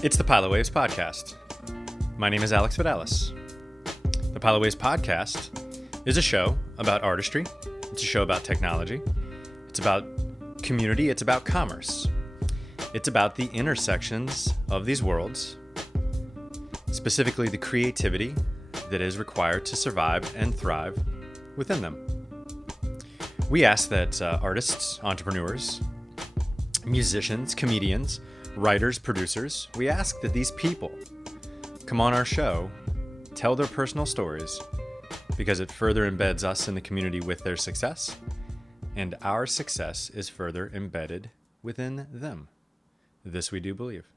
It's the Pilot Waves Podcast. My name is Alex Vidalis. The Pilot Waves Podcast is a show about artistry. It's a show about technology. It's about community. It's about commerce. It's about the intersections of these worlds, specifically the creativity that is required to survive and thrive within them. We ask that artists, entrepreneurs, musicians, comedians, writers, producers, we ask that these people come on our show, tell their personal stories, because it further embeds us in the community with their success, and our success is further embedded within them. This we do believe.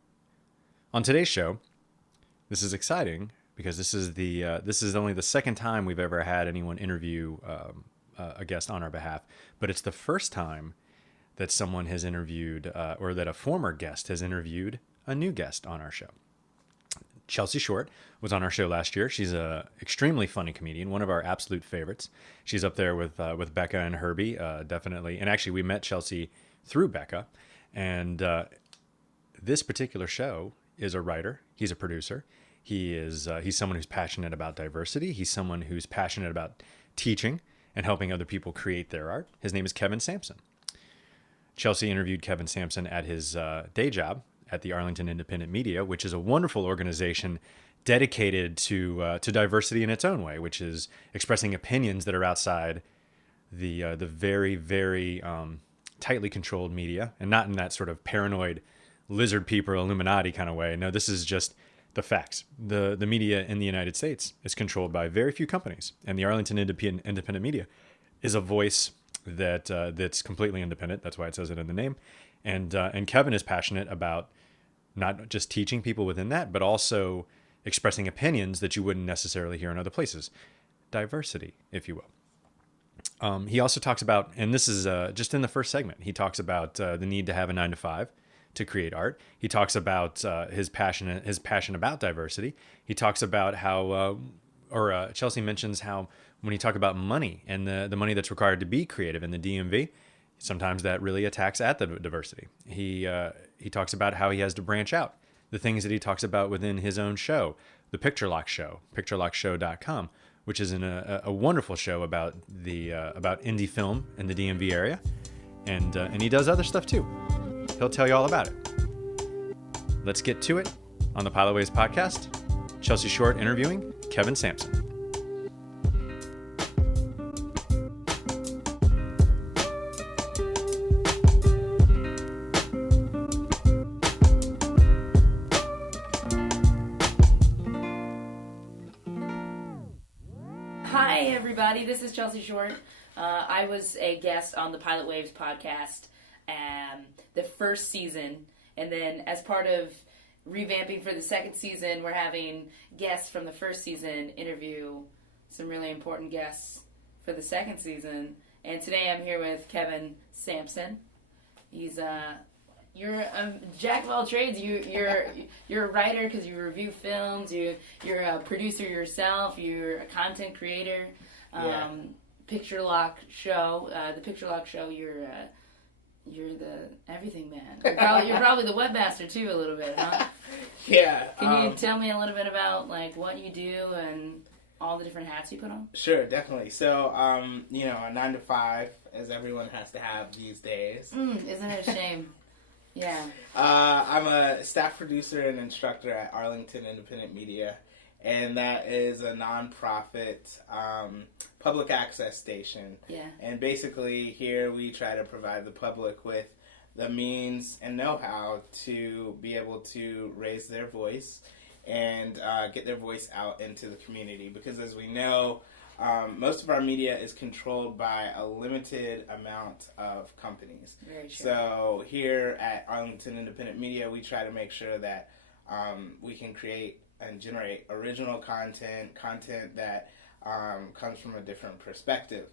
On today's show, this is exciting because this is only the second time we've ever had anyone interview a guest on our behalf, but it's the first time that someone has interviewed, or that a former guest has interviewed a new guest on our show. Shorte was on our show last year. She's a extremely funny comedian, one of our absolute favorites. She's up there with Becca and Herbie, definitely. And actually, we met Chelsea through Becca. And this particular show is a writer. He's a producer. He's someone who's passionate about diversity. He's someone who's passionate about teaching and helping other people create their art. His name is Kevin Sampson. Chelsea interviewed Kevin Sampson at his day job at the Arlington Independent Media, which is a wonderful organization dedicated to diversity in its own way, which is expressing opinions that are outside the very, very tightly controlled media, and not in that sort of paranoid lizard people Illuminati kind of way. No, this is just the facts. The media in the United States is controlled by very few companies, and the Arlington Independent Media is a voice that's completely independent. That's why it says it in the name. And Kevin is passionate about not just teaching people within that, but also expressing opinions that you wouldn't necessarily hear in other places. Diversity, if you will. He also talks about, and this is just in the first segment, he talks about the need to have a 9-to-5 to create art. He talks about his passion about diversity. He talks about how, Chelsea mentions how when you talk about money and the money that's required to be creative in the DMV, sometimes that really attacks at the diversity. He talks about how he has to branch out. The things that he talks about within his own show, the Picture Lock Show, picturelockshow.com, which is a wonderful show about about indie film in the DMV area, and he does other stuff too. He'll tell you all about it. Let's get to it on the Pilot Waves Podcast. Chelsea Shorte interviewing Kevin Sampson. Hi everybody, this is Chelsea Shorte. I was a guest on the Pilot Waves podcast the first season, and then as part of revamping for the second season, we're having guests from the first season interview some really important guests for the second season. And today I'm here with Kevin Sampson. He's you're a jack of all trades. You're a writer because you review films. You're a producer yourself. You're a content creator. Picture Lock Show. The Picture Lock Show. You're the everything man. You're probably the webmaster too, a little bit, huh? Yeah. Can you tell me a little bit about like what you do and all the different hats you put on? Sure, definitely. So, a 9-to-5, as everyone has to have these days. Isn't it a shame? Yeah. I'm a staff producer and instructor at Arlington Independent Media, and that is a nonprofit public access station. Yeah. And basically here we try to provide the public with the means and know-how to be able to raise their voice and get their voice out into the community. Because as we know, most of our media is controlled by a limited amount of companies. Very true. So here at Arlington Independent Media, we try to make sure that we can create and generate original content that comes from a different perspective.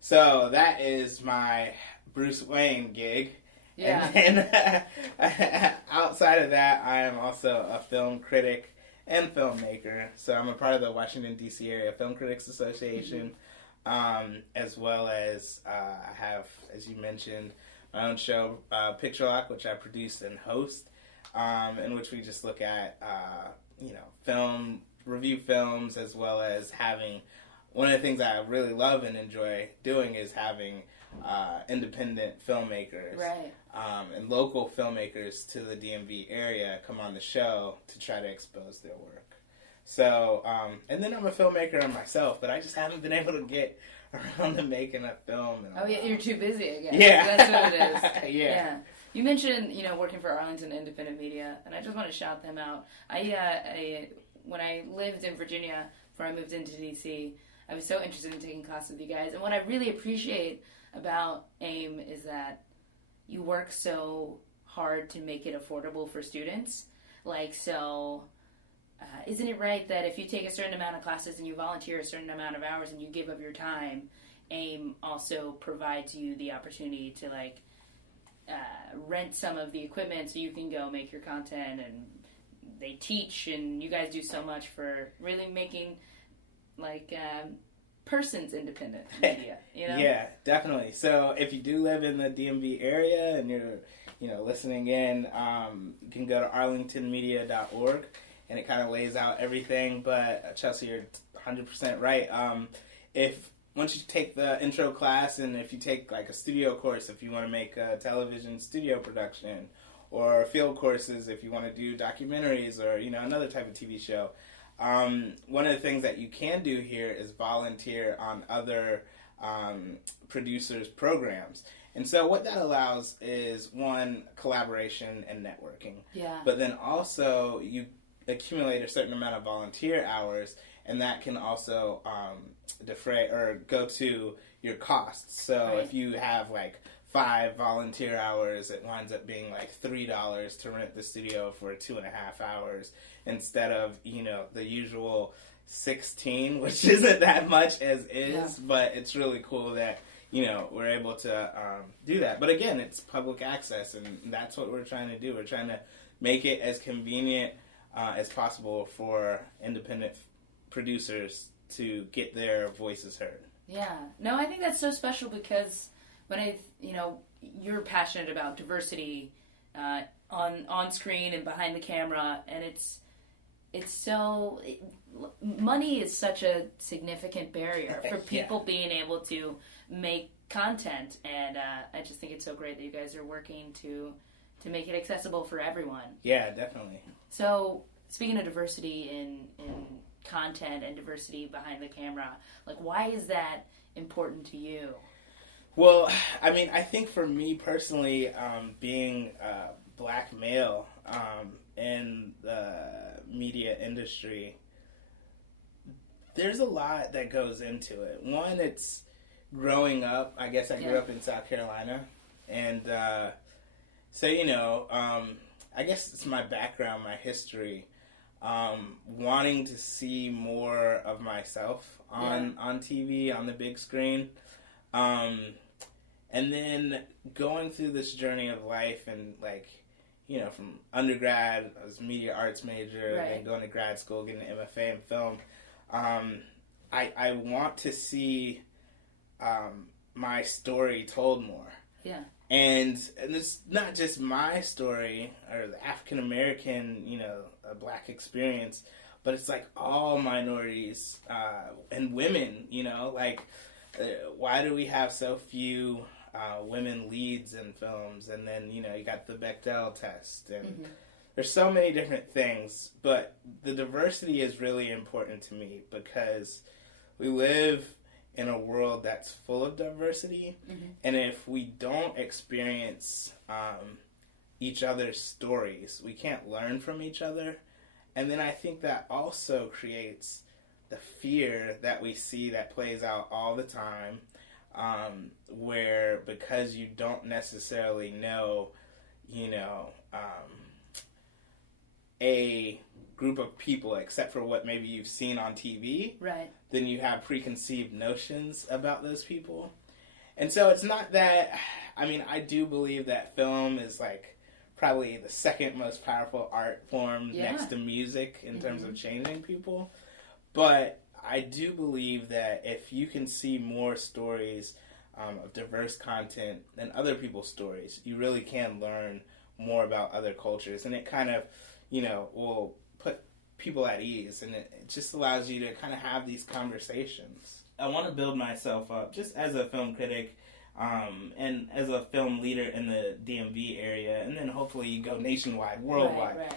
So that is my Bruce Wayne gig. Yeah. And then outside of that, I am also a film critic and filmmaker. So I'm a part of the Washington, D.C. Area Film Critics Association, as well as I have, as you mentioned, my own show, Picture Lock, which I produce and host. in which we just look at, review films, as well as having, one of the things I really love and enjoy doing is having independent filmmakers Right. And local filmmakers to the DMV area come on the show to try to expose their work. So, and then I'm a filmmaker myself, but I just haven't been able to get around to making a film. Oh, yeah, you're too busy, I guess. Yeah. That's what it is. Yeah. You mentioned, working for Arlington Independent Media, and I just want to shout them out. When I lived in Virginia before I moved into DC, I was so interested in taking classes with you guys. And what I really appreciate about AIM is that you work so hard to make it affordable for students. Isn't it right that if you take a certain amount of classes and you volunteer a certain amount of hours and you give up your time, AIM also provides you the opportunity to rent some of the equipment so you can go make your content, and they teach, and you guys do so much for really making persons independent media, Yeah, definitely. So if you do live in the DMV area and you're listening in, you can go to arlingtonmedia.org, and it kind of lays out everything. But Chelsea, you're 100% right. Once you take the intro class, and if you take a studio course, if you want to make a television studio production, or field courses if you want to do documentaries or another type of TV show, one of the things that you can do here is volunteer on other producers' programs. And so what that allows is, one, collaboration and networking. Yeah. But then also you accumulate a certain amount of volunteer hours, and that can also defray or go to your costs. So Right. if you have 5 volunteer hours, it winds up being $3 to rent the studio for 2.5 hours instead of the usual 16, which isn't that much as is. Yeah. But it's really cool that we're able to do that. But again, it's public access, and that's what we're trying to do. We're trying to make it as convenient as possible for independent producers to get their voices heard. Yeah. No, I think that's so special because when you're passionate about diversity on screen and behind the camera, and money is such a significant barrier for people being able to make content, and I just think it's so great that you guys are working to make it accessible for everyone. Yeah, definitely. So, speaking of diversity in content and diversity behind the camera, why is that important to you? Well, I mean, I think for me personally, being a black male in the media industry, there's a lot that goes into it. One, it's growing up. I guess I grew up in South Carolina, and I guess it's my background, my history, wanting to see more of myself on TV, on the big screen. And then going through this journey of life, and from undergrad, I was a media arts major, right. and going to grad school, getting an MFA in film. I want to see my story told more. Yeah. And it's not just my story or the African American, black experience, but it's all minorities and women. Why do we have so few women leads in films? And then you got the Bechdel test, and there's so many different things. But the diversity is really important to me because we live in a world that's full of diversity, and if we don't experience each other's stories, we can't learn from each other. And then I think that also creates the fear that we see that plays out all the time, where because you don't necessarily know, a group of people except for what maybe you've seen on TV, right? Then you have preconceived notions about those people. And so it's not that, I do believe that film is probably the second most powerful art form next to music in terms of changing people. But I do believe that if you can see more stories of diverse content than other people's stories, you really can learn more about other cultures, and it kind of, will put people at ease, and it just allows you to kind of have these conversations. I want to build myself up just as a film critic, and as a film leader in the DMV area, and then hopefully you go nationwide, worldwide. Right.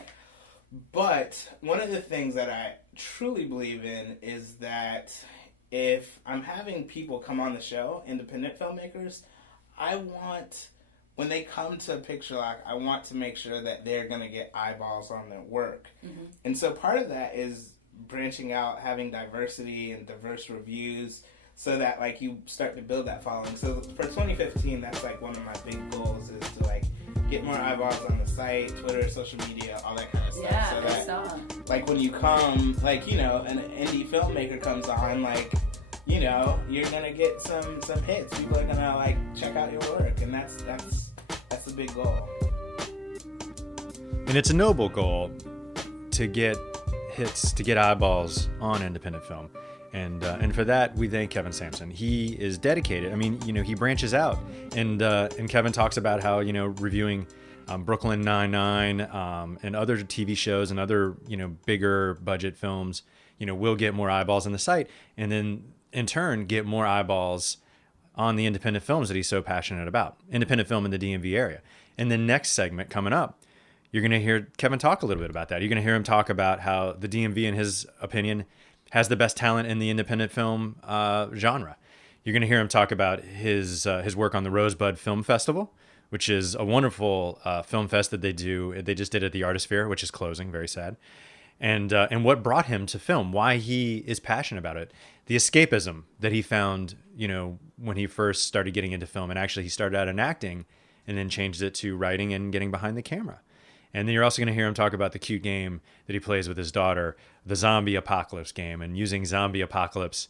But one of the things that I truly believe in is that if I'm having people come on the show, independent filmmakers, I want, when they come to Picture Lock, I want to make sure that they're going to get eyeballs on their work. Mm-hmm. And so part of that is branching out, having diversity and diverse reviews, so that like you start to build that following. So for 2015, that's like one of my big goals, is to like get more eyeballs on the site, Twitter, social media, all that kind of stuff. Yeah, so I that, saw. like when you come, like, an indie filmmaker comes on, like, you're gonna get some hits. People are gonna like check out your work, and that's a big goal. And it's a noble goal to get hits, to get eyeballs on independent film. And for that, we thank Kevin Sampson. He is dedicated. I mean, he branches out. And Kevin talks about how, reviewing Brooklyn Nine-Nine and other TV shows and other, bigger budget films, will get more eyeballs on the site. And then, in turn, get more eyeballs on the independent films that he's so passionate about. Independent film in the DMV area. In the next segment coming up, you're going to hear Kevin talk a little bit about that. You're going to hear him talk about how the DMV, in his opinion, has the best talent in the independent film genre. You're going to hear him talk about his work on the Rosebud Film Festival, which is a wonderful film fest that they do. They just did at the Artisphere, which is closing, very sad. And what brought him to film, why he is passionate about it, the escapism that he found, when he first started getting into film. And actually, he started out in acting and then changed it to writing and getting behind the camera. And then you're also going to hear him talk about the cute game that he plays with his daughter, the zombie apocalypse game, and using using the zombie apocalypse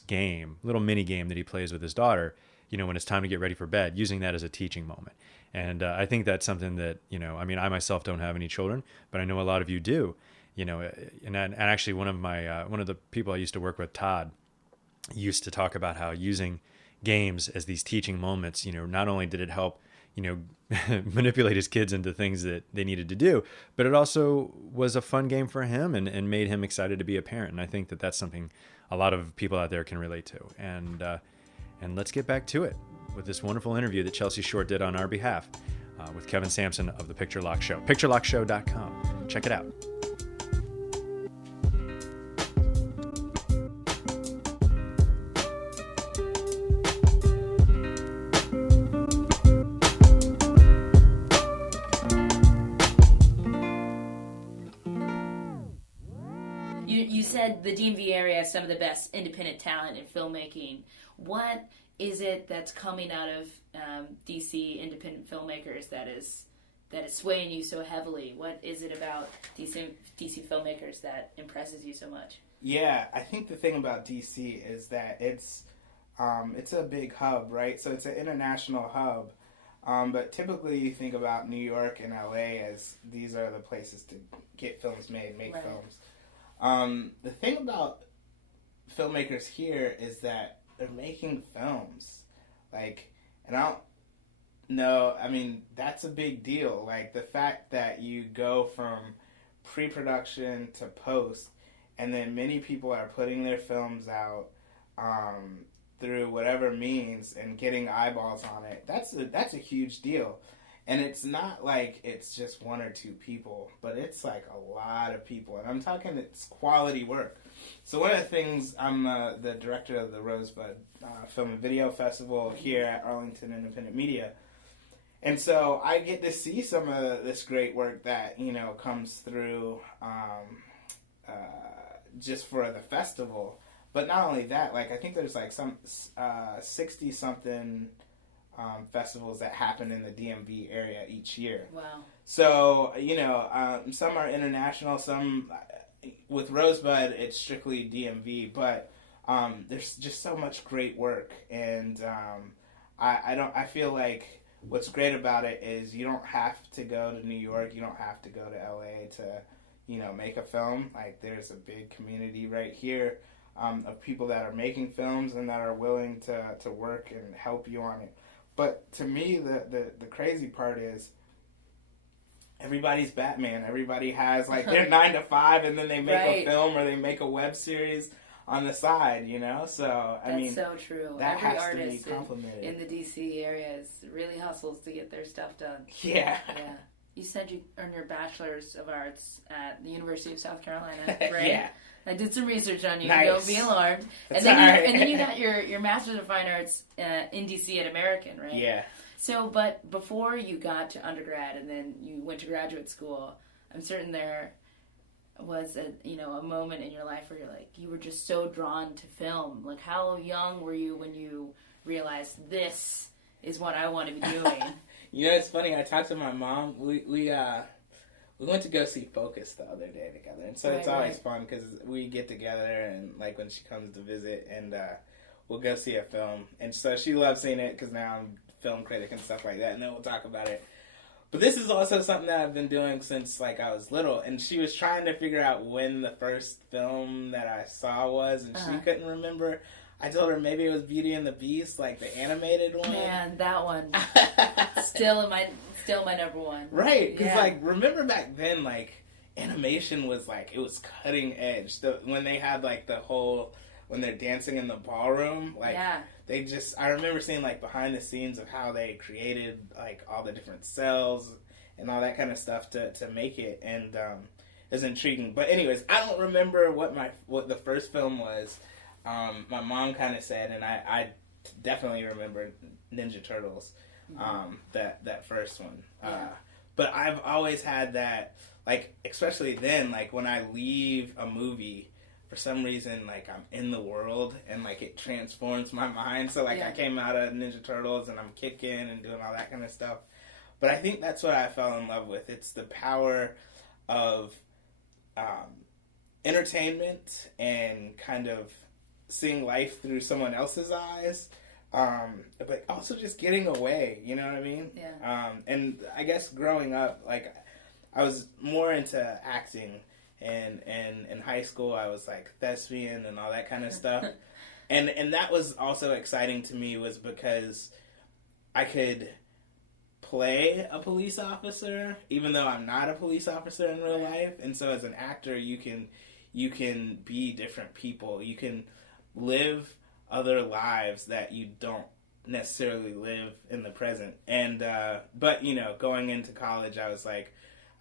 game, little mini game that he plays with his daughter, when it's time to get ready for bed, using that as a teaching moment. And I think that's something that, I myself don't have any children, but I know a lot of you do, and actually one of the people I used to work with, Todd, used to talk about how using games as these teaching moments, not only did it help, manipulate his kids into things that they needed to do, but it also was a fun game for him and made him excited to be a parent. And I think that that's something a lot of people out there can relate to. And let's get back to it with this wonderful interview that Chelsea Shorte did on our behalf with Kevin Sampson of the Picture Lock Show. PictureLockShow.com. Check it out. You said the DMV area has some of the best independent talent in filmmaking. What is it that's coming out of DC independent filmmakers that is swaying you so heavily? What is it about DC filmmakers that impresses you so much? Yeah, I think the thing about DC is that it's a big hub, right? So it's an international hub. But typically you think about New York and LA as these are the places to get films made, make right. films. The thing about filmmakers here is that they're making films. And I don't know, that's a big deal. Like, the fact that you go from pre-production to post, and then many people are putting their films out through whatever means and getting eyeballs on it, that's a huge deal. And it's not like it's just one or two people, but it's like a lot of people. And I'm talking it's quality work. So one of the things, I'm the director of the Rosebud Film and Video Festival here at Arlington Independent Media. And so I get to see some of this great work that, comes through just for the festival. But not only that, I think there's some 60-something festivals that happen in the DMV area each year. Wow. So, some are international, some, with Rosebud, it's strictly DMV, but there's just so much great work, and I feel like what's great about it is you don't have to go to New York, you don't have to go to LA to, make a film. There's a big community right here. of people that are making films and that are willing to work and help you on it. But to me, the crazy part is everybody's Batman. Everybody has like their 9 to 5, and then they make a film or they make a web series on the side, you know? So, I mean, that's so true. That Every has to be artist complimented. in the DC area really hustles to get their stuff done. Yeah. Yeah. You said you earned your Bachelor's of Arts at the University of South Carolina, right? Yeah. I did some research on you. Nice. Don't be alarmed. That's And then you got your Master's of Fine Arts in DC at American, right? Yeah. So, but before you got to undergrad and then you went to graduate school, I'm certain there was a moment in your life where you were just so drawn to film. Like, how young were you when you realized this is what I want to be doing? You know, it's funny. I talked to my mom. We went to go see Focus the other day together, and so it's always fun because we get together and like when she comes to visit, and we'll go see a film. And so she loves seeing it because now I'm a film critic and stuff like that, and then we'll talk about it. But this is also something that I've been doing since like I was little, and she was trying to figure out when the first film that I saw was, and she couldn't remember. I told her maybe it was Beauty and the Beast, like the animated one. Man, that one. still my number one. Right, because like remember back then, like animation was like it was cutting edge. When they had like the whole when they're dancing in the ballroom, like they just I remember seeing like behind the scenes of how they created like all the different cells and all that kind of stuff to make it, and it was intriguing. But anyways, I don't remember what the first film was. My mom kind of said, and I definitely remember Ninja Turtles, that first one. But I've always had that, like, especially then, like, when I leave a movie, for some reason, like, I'm in the world, and, like, it transforms my mind. So, like, I came out of Ninja Turtles, and I'm kicking and doing all that kind of stuff. But I think that's what I fell in love with. It's the power of entertainment and kind of seeing life through someone else's eyes, but also just getting away, you know what I mean? Yeah. And I guess growing up, like, I was more into acting, and in high school I was like thespian and all that kind of stuff. and that was also exciting to me, was because I could play a police officer even though I'm not a police officer in real life. And so as an actor, you can be different people. You can live other lives that you don't necessarily live in the present. And but you know, going into college, I was like,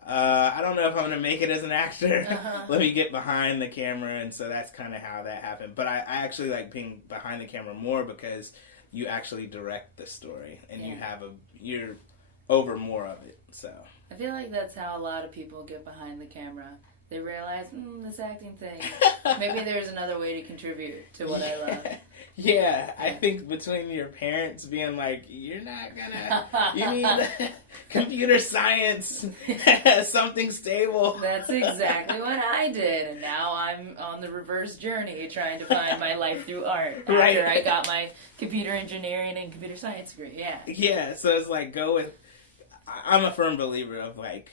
I don't know if I'm gonna make it as an actor. Let me get behind the camera. And so that's kind of how that happened. But I actually like being behind the camera more because you actually direct the story and you're over more of it. So I feel like that's how a lot of people get behind the camera. They realize, this acting thing, maybe there's another way to contribute to what I love. Yeah, I think between your parents being like, you're not gonna, you need computer science, something stable. That's exactly what I did, and now I'm on the reverse journey trying to find my life through art after I got my computer engineering and computer science degree, Yeah, so it's like, I'm a firm believer of like,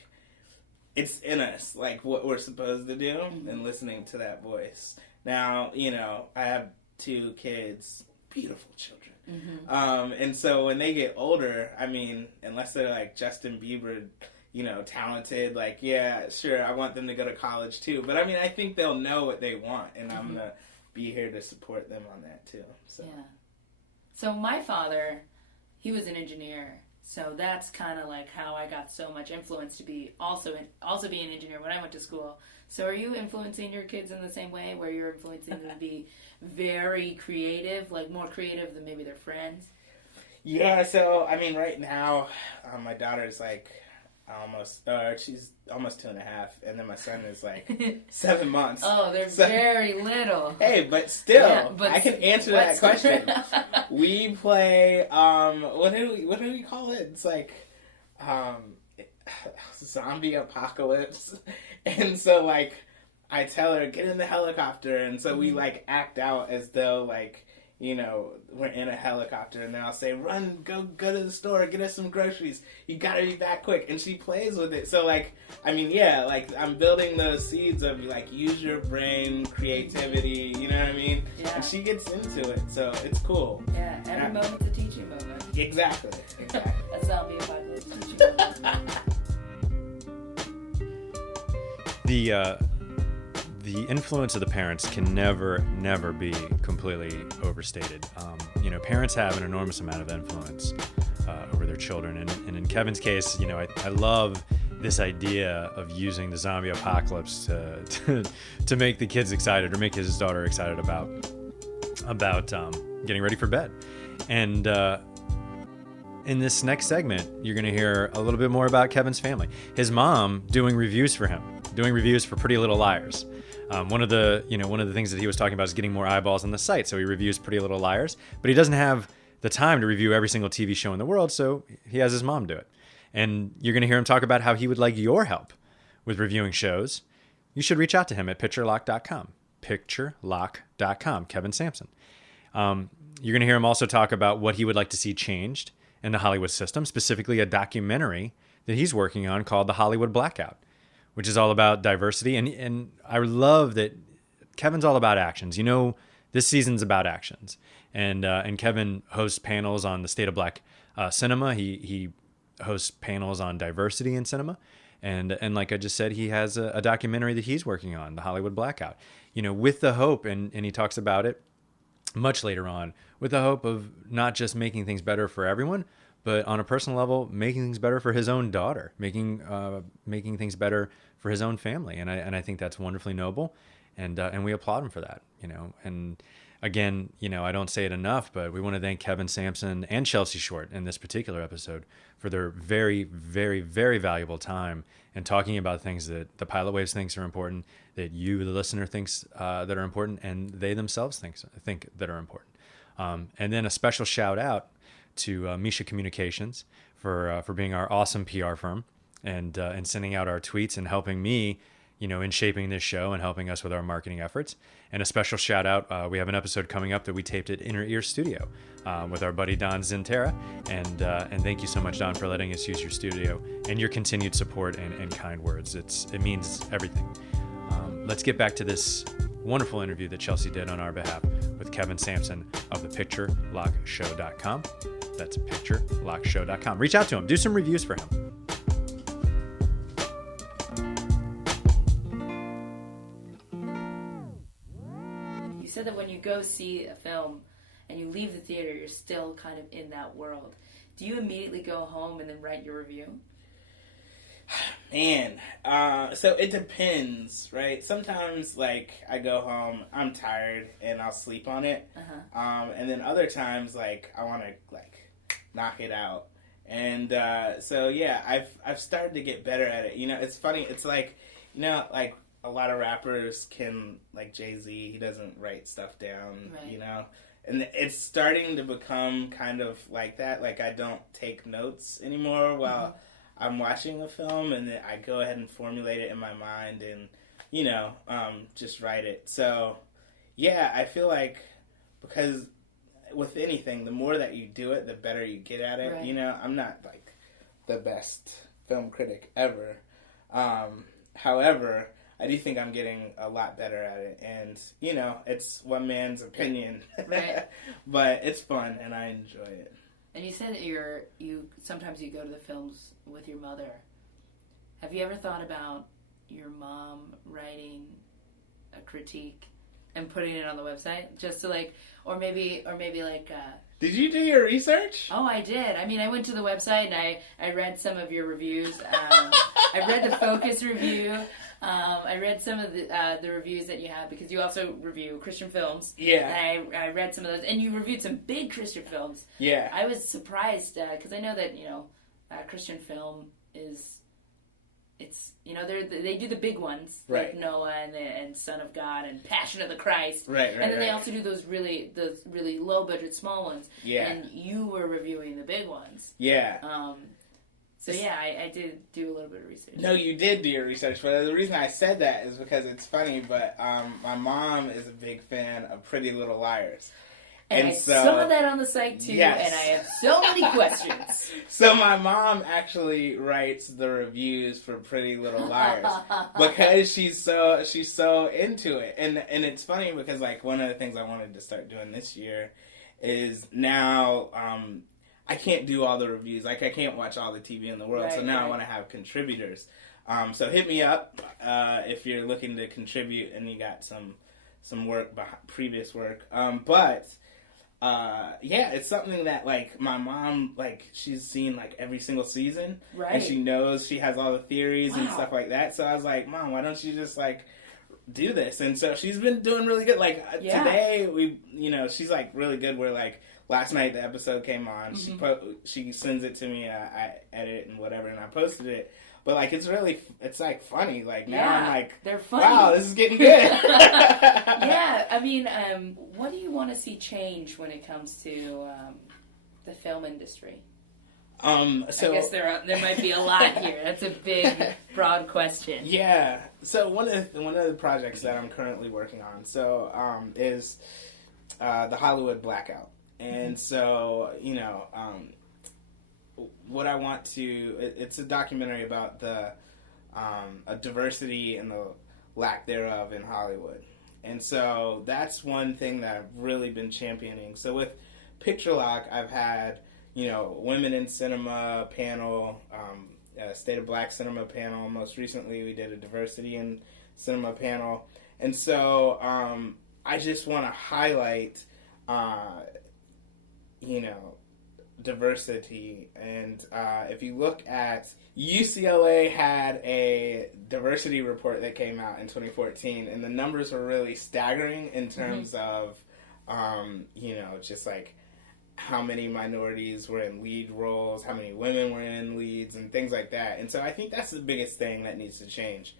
it's in us, like what we're supposed to do, and listening to that voice. Now, you know, I have 2 kids, beautiful children. And so when they get older, I mean, unless they're like Justin Bieber, you know, talented, like, yeah, sure, I want them to go to college too. But I mean, I think they'll know what they want, and I'm going to be here to support them on that too. So. Yeah. So my father, he was an engineer. So that's kind of like how I got so much influence to be also be an engineer when I went to school. So are you influencing your kids in the same way, where you're influencing them to be very creative, like more creative than maybe their friends? Yeah, so I mean, right now, my daughter's like she's almost 2.5, and then my son is like 7 months. Oh, they're very little. Hey, but still, I can answer that question. We play, what do we call it? It's like, zombie apocalypse. And so, like, I tell her, get in the helicopter. And so we, like, act out as though, like, we're in a helicopter, and then I'll say, run, go to the store, get us some groceries. You gotta be back quick. And she plays with it. So, I'm building those seeds of, use your brain, creativity, you know what I mean? Yeah. And she gets into it, so it's cool. Yeah, every moment's a teaching moment. Exactly. A zombie apocalypse teaching moment. The influence of the parents can never be completely overstated. Parents have an enormous amount of influence over their children. And in Kevin's case, I love this idea of using the zombie apocalypse to make the kids excited, or make his daughter excited about getting ready for bed. And in this next segment, you're going to hear a little bit more about Kevin's family. His mom doing reviews for Pretty Little Liars. One of the things that he was talking about is getting more eyeballs on the site. So he reviews Pretty Little Liars, but he doesn't have the time to review every single TV show in the world. So he has his mom do it. And you're going to hear him talk about how he would like your help with reviewing shows. You should reach out to him at picturelock.com. Picturelock.com. Kevin Sampson. You're going to hear him also talk about what he would like to see changed in the Hollywood system, specifically a documentary that he's working on called The Hollywood Blackout, which is all about diversity. And I love that Kevin's all about actions. This season's about actions. And Kevin hosts panels on the state of Black cinema. He hosts panels on diversity in cinema. And like I just said, he has a documentary that he's working on, The Hollywood Blackout, with the hope, and he talks about it much later on, with the hope of not just making things better for everyone, but on a personal level, making things better for his own daughter, making things better for his own family. And I think that's wonderfully noble. And we applaud him for that, and again, I don't say it enough, but we want to thank Kevin Sampson and Chelsea Shorte in this particular episode for their very, very, very valuable time and talking about things that the Pilot Waves thinks are important, that you, the listener, thinks that are important, and they themselves think that are important. And then a special shout out to Misha Communications for being our awesome PR firm and sending out our tweets and helping me, in shaping this show and helping us with our marketing efforts. And a special shout out, we have an episode coming up that we taped at Inner Ear Studio with our buddy Don Zintera. And thank you so much, Don, for letting us use your studio and your continued support and kind words. It means everything. Let's get back to this wonderful interview that Chelsea did on our behalf with Kevin Sampson of the PictureLockShow.com. That's PictureLockShow.com. Reach out to him. Do some reviews for him. You said that when you go see a film and you leave the theater, you're still kind of in that world. Do you immediately go home and then write your review? Man, so it depends, right? Sometimes, I go home, I'm tired, and I'll sleep on it. And then other times, I want to, knock it out. And so, yeah, I've started to get better at it. It's funny. It's a lot of rappers can, Jay-Z, he doesn't write stuff down, right. And it's starting to become kind of like that. I don't take notes anymore while I'm watching a film, and then I go ahead and formulate it in my mind and, just write it. So, yeah, I feel because with anything, the more that you do it, the better you get at it. Right. I'm not, the best film critic ever. However, I do think I'm getting a lot better at it. And, it's one man's opinion. Right. But it's fun, and I enjoy it. And you said that you sometimes you go to the films with your mother. Have you ever thought about your mom writing a critique and putting it on the website, just to or maybe Did you do your research? Oh, I did. I mean, I went to the website and I read some of your reviews. I read the Focus review. I read some of the reviews that you have, because you also review Christian films. Yeah. And I read some of those, and you reviewed some big Christian films. Yeah. I was surprised because I know that Christian film is, they do the big ones, right, like Noah and Son of God and Passion of the Christ. Right. And then they also do those really low budget small ones. Yeah. And you were reviewing the big ones. Yeah. So yeah, I did do a little bit of research. No, you did do your research, but the reason I said that is because it's funny, but my mom is a big fan of Pretty Little Liars. And I saw that on the site too, yes. and I have so many questions. So my mom actually writes the reviews for Pretty Little Liars because she's so into it. And it's funny because like one of the things I wanted to start doing this year is now I can't do all the reviews. Like I can't watch all the TV in the world. Right, so now right. I want to have contributors. So hit me up if you're looking to contribute and you got some work, previous work. Yeah, it's something that, like, my mom, like, she's seen, like, every single season. Right. And she knows, she has all the theories and Wow. stuff like that. So I was like, Mom, why don't you just, like, do this? And so she's been doing really good. Like, Yeah. today, she's, like, really good where, like, last night the episode came on. Mm-hmm. She sends it to me, I edit and whatever, and I posted it. But, like, it's, like, funny. Like, now Yeah, I'm like, they're funny. wow, this is getting good. Yeah, I mean, what do you want to see change when it comes to the film industry? So I guess there might be a lot here. That's a big, broad question. Yeah. So one of the projects that I'm currently working on is the Hollywood Blackout, and so what I want to it's a documentary about the a diversity and the lack thereof in Hollywood, and so that's one thing that I've really been championing. So with Picture Lock, I've had women in cinema panel, State of Black cinema panel. Most recently, we did a diversity in cinema panel, and so I just want to highlight, diversity. And if you look at UCLA had a diversity report that came out in 2014, and the numbers were really staggering in terms of, just like how many minorities were in lead roles, how many women were in leads, and things like that. And so I think that's the biggest thing that needs to change.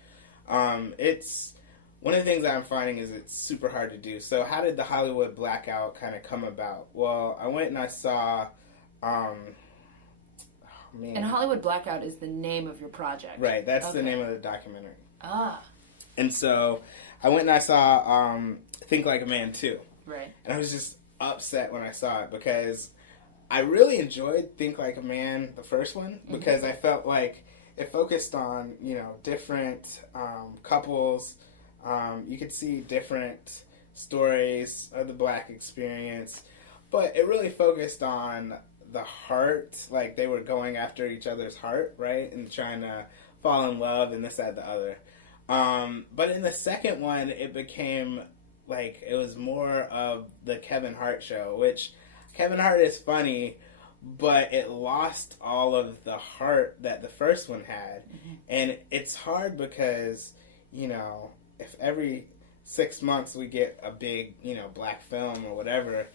It's one of the things that I'm finding is it's super hard to do. So how did the Hollywood Blackout kind of come about? Well, I went and I saw, And Hollywood Blackout is the name of your project. Right, that's the name of the documentary. Ah. And so I went and I saw Think Like a Man 2. Right. And I was just upset when I saw it because I really enjoyed Think Like a Man, the first one, because I felt like it focused on, different couples. You could see different stories of the Black experience, but it really focused on the heart. Like they were going after each other's heart, right? And trying to fall in love and this, that, the other. But in the second one, it became like it was more of the Kevin Hart show, which Kevin Hart is funny, but it lost all of the heart that the first one had. And it's hard because, if every 6 months we get a big, Black film or whatever,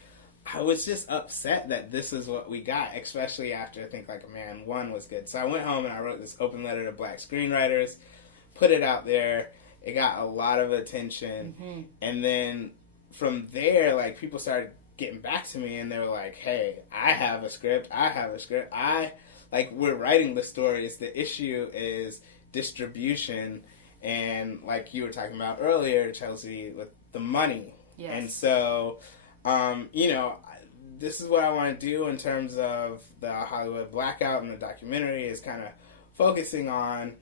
I was just upset that this is what we got, especially after Think Like a Man 1 was good. So I went home and I wrote this open letter to Black screenwriters, put it out there. It got a lot of attention. And then from there, like, people started getting back to me and they were like, hey, I have a script. We're writing the stories. The issue is distribution. And like you were talking about earlier, Chelsea, with the money. Yes. And so, this is what I want to do in terms of the Hollywood Blackout and the documentary is kind of focusing on,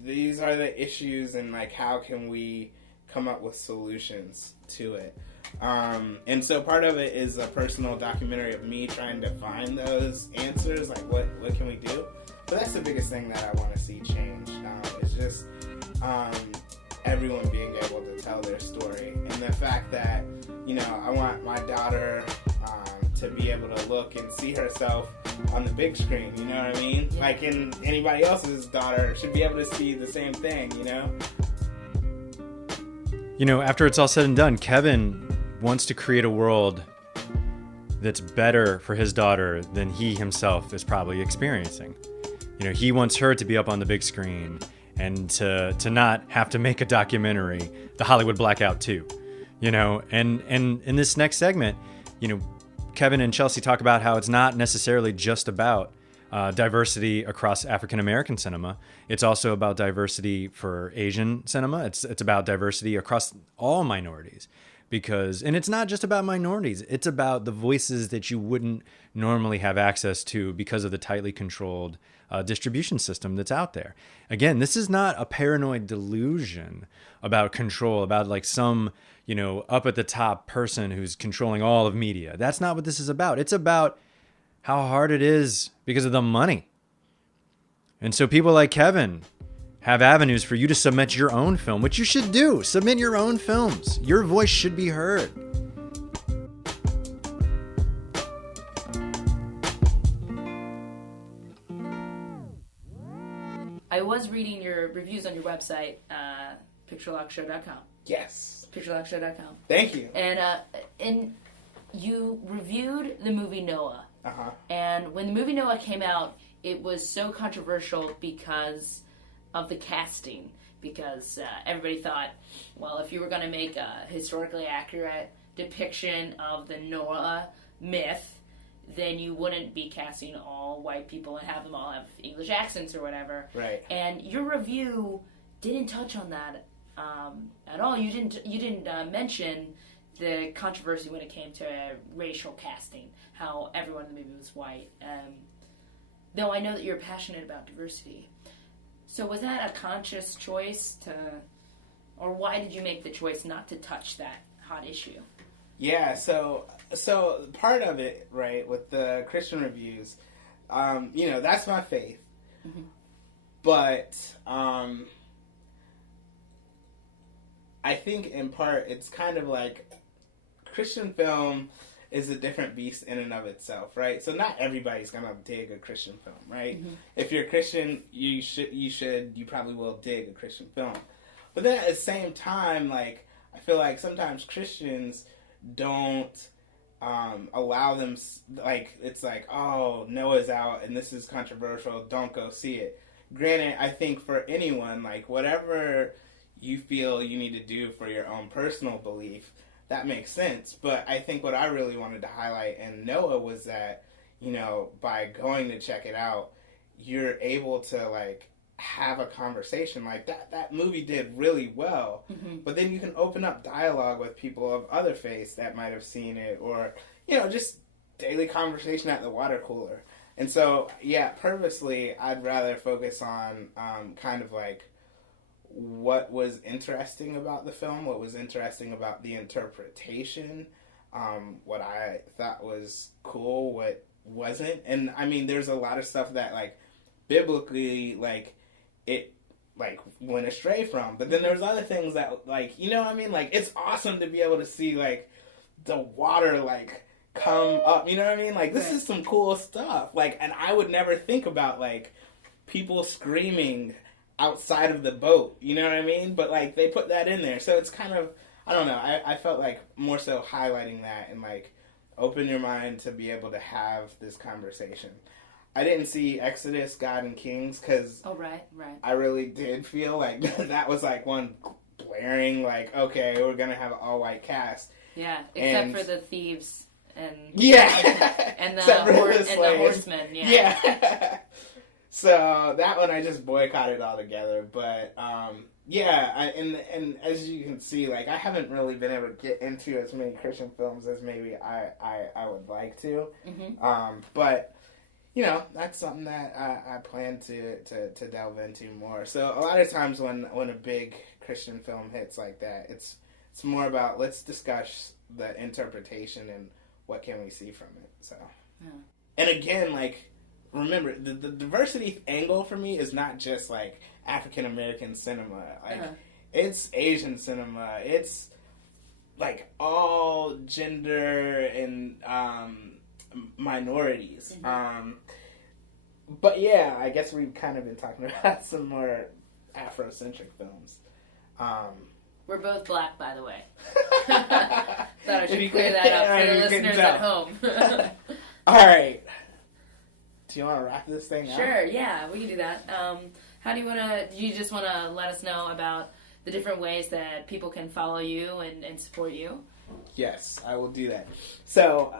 these are the issues and like how can we come up with solutions to it. And so part of it is a personal documentary of me trying to find those answers, like what can we do? But that's the biggest thing that I want to see change. Is just everyone being able to tell their story, and the fact that I want my daughter to be able to look and see herself on the big screen. You know what I mean? Like, and anybody else's daughter should be able to see the same thing. After it's all said and done, Kevin wants to create a world that's better for his daughter than he himself is probably experiencing. He wants her to be up on the big screen and to not have to make a documentary, the Hollywood Blackout 2, and in this next segment, Kevin and Chelsea talk about how it's not necessarily just about diversity across African American cinema. It's also about diversity for Asian cinema. It's about diversity across all minorities. and it's not just about minorities, it's about the voices that you wouldn't normally have access to because of the tightly controlled distribution system that's out there. Again, this is not a paranoid delusion about control, about like some, up at the top person who's controlling all of media. That's not what this is about. It's about how hard it is because of the money. And so people like Kevin have avenues for you to submit your own film, which you should do. Submit your own films. Your voice should be heard. I was reading your reviews on your website, picturelockshow.com. Yes. Picturelockshow.com. Thank you. And you reviewed the movie Noah. Uh-huh. And when the movie Noah came out, it was so controversial because of the casting. Because everybody thought, well, if you were going to make a historically accurate depiction of the Noah myth, then you wouldn't be casting all white people and have them all have English accents or whatever. Right. And your review didn't touch on that at all. You didn't mention the controversy when it came to racial casting, how everyone in the movie was white. Though I know that you're passionate about diversity. So was that a conscious choice or why did you make the choice not to touch that hot issue? Yeah, so part of it, right, with the Christian reviews, that's my faith. Mm-hmm. But I think in part it's kind of like Christian film is a different beast in and of itself, right? So not everybody's gonna dig a Christian film, right? Mm-hmm. If you're a Christian, you probably will dig a Christian film. But then at the same time, like, I feel like sometimes Christians don't allow them, like, it's like, oh, Noah's out and this is controversial, don't go see it. Granted, I think for anyone, like, whatever you feel you need to do for your own personal belief, that makes sense. But I think what I really wanted to highlight in Noah was that, by going to check it out, you're able to, like, have a conversation. Like, that movie did really well. Mm-hmm. But then you can open up dialogue with people of other faiths that might have seen it, or, just daily conversation at the water cooler. And so, yeah, purposely, I'd rather focus on kind of like what was interesting about the film, what was interesting about the interpretation, what I thought was cool, what wasn't. And I mean, there's a lot of stuff that, like, biblically, like, it, like, went astray from. But then there's other things that, like, like, it's awesome to be able to see, like, the water, like, come up, like, this is some cool stuff. Like, and I would never think about, like, people screaming outside of the boat, but, like, they put that in there. So it's kind of, I don't know, I felt like more so highlighting that and, like, open your mind to be able to have this conversation. I didn't see Exodus, God and Kings, because right. I really did feel like that was, like, one blaring, like, okay, we're going to have an all-white cast. Yeah, except for the thieves and and the horsemen. Yeah. So that one I just boycotted altogether. But and as you can see, like, I haven't really been able to get into as many Christian films as maybe I would like to. Mm-hmm. But that's something that I plan to delve into more. So a lot of times when a big Christian film hits like that, it's more about, let's discuss the interpretation and what can we see from it. So, yeah. And again, like, remember, the diversity angle for me is not just, like, African American cinema. Like, it's Asian cinema. It's, like, all gender and minorities. Mm-hmm. But yeah, I guess we've kind of been talking about some more Afrocentric films. We're both black, by the way. Thought I should clear that up for the listeners at home. All right. Do you want to wrap this thing up? Sure, yeah, we can do that. How do you just want to let us know about the different ways that people can follow you and support you? Yes, I will do that. So,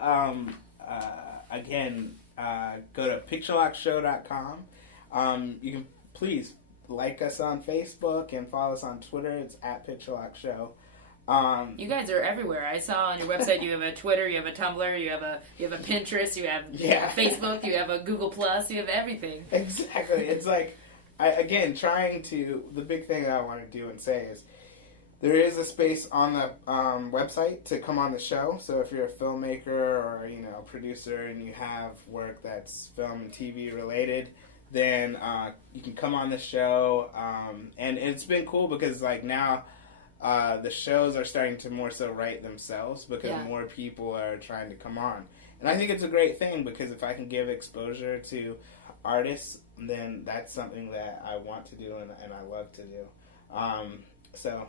again, go to picturelockshow.com. You can please like us on Facebook and follow us on Twitter. It's @PictureLockShow. You guys are everywhere. I saw on your website you have a Twitter, you have a Tumblr, you have a Pinterest, you have a Facebook, you have a Google Plus, you have everything. Exactly. It's like, the big thing that I want to do and say is, there is a space on the website to come on the show. So if you're a filmmaker or a producer and you have work that's film and TV related, then you can come on the show. And it's been cool because like now the shows are starting to more so write themselves because more people are trying to come on. And I think it's a great thing because if I can give exposure to artists, then that's something that I want to do and I love to do. So,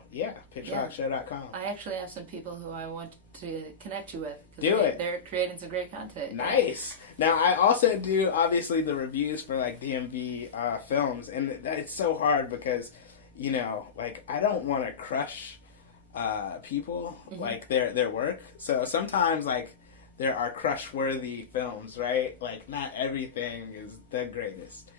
picturelockshow.com. I actually have some people who I want to connect you with. They're creating some great content. Nice. Now, I also do, obviously, the reviews for, like, DMV films. And it's so hard because, I don't want to crush people, like, their work. So sometimes, like, there are crush-worthy films, right? Like, not everything is the greatest.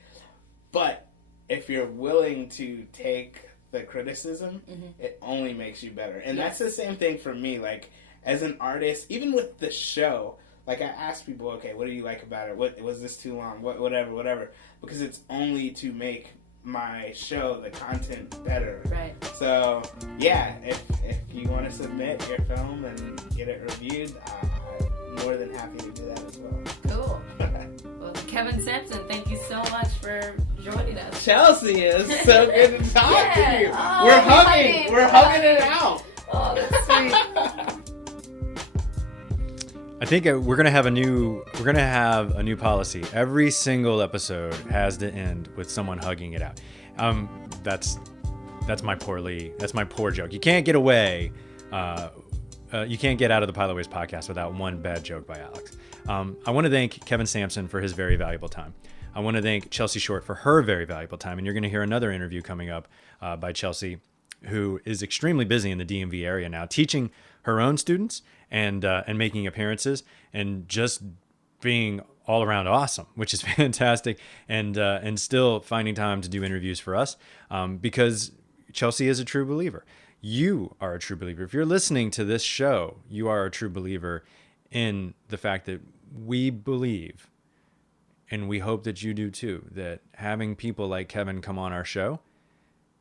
But if you're willing to take the criticism, it only makes you better. And that's the same thing for me. Like, as an artist, even with the show, like, I ask people, okay, what do you like about it? What was this too long? Whatever. Because it's only to make my show, the content, better. Right. So, if you want to submit your film and get it reviewed, I'm more than happy to do that as well. Cool. Well, Kevin Sampson, thank you so much for joining us. Chelsea, is so good to talk to you. Oh, We're hugging it out. Oh, that's sweet. I think we're gonna have a new policy. Every single episode has to end with someone hugging it out. That's my poor joke. You can't get away. You can't get out of the Pilot Waves podcast without one bad joke by Alex. I want to thank Kevin Sampson for his very valuable time. I want to thank Chelsea Shorte for her very valuable time. And you're going to hear another interview coming up by Chelsea, who is extremely busy in the DMV area now, teaching her own students and making appearances and just being all around awesome, which is fantastic. And still finding time to do interviews for us because Chelsea is a true believer. You are a true believer. If you're listening to this show, you are a true believer in the fact that we believe, and we hope that you do too, that having people like Kevin come on our show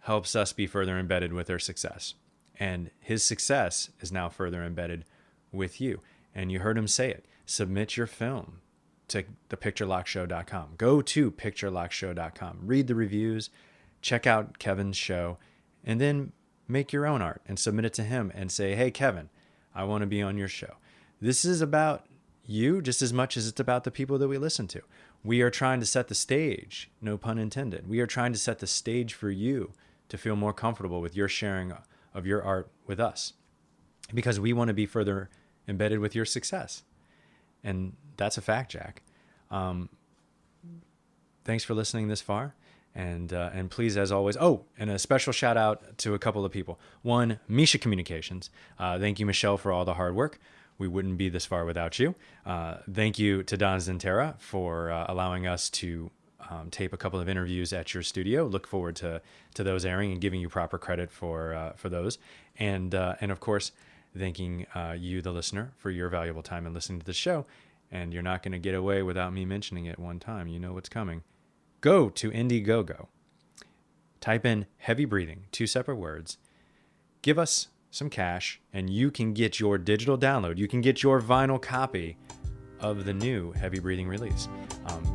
helps us be further embedded with their success. And his success is now further embedded with you. And you heard him say it. Submit your film to thepicturelockshow.com. Go to picturelockshow.com. Read the reviews, check out Kevin's show, and then make your own art and submit it to him and say, hey, Kevin, I want to be on your show. This is about you just as much as it's about the people that we listen to. We are trying to set the stage, no pun intended. We are trying to set the stage for you to feel more comfortable with your sharing of your art with us because we want to be further embedded with your success. And that's a fact, Jack. Thanks for listening this far. And please, as always, and a special shout out to a couple of people. One, Misha Communications. Thank you, Michelle, for all the hard work. We wouldn't be this far without you. Thank you to Don Zentera for allowing us to tape a couple of interviews at your studio. Look forward to those airing and giving you proper credit for those. And of course, thanking you, the listener, for your valuable time in listening to the show. And you're not going to get away without me mentioning it one time. You know what's coming. Go to Indiegogo. Type in heavy breathing, 2 separate words. Give us some cash, and you can get your digital download. You can get your vinyl copy of the new Heavy Breathing release.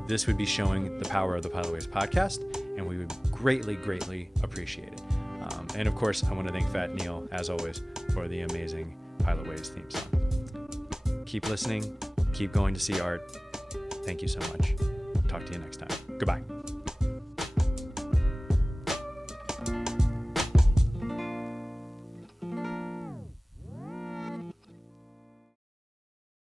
This would be showing the power of the Pilot Waves podcast, and we would greatly, greatly appreciate it. And of course, I want to thank Fat Neil, as always, for the amazing Pilot Waves theme song. Keep listening. Keep going to see art. Thank you so much. Talk to you next time. Goodbye.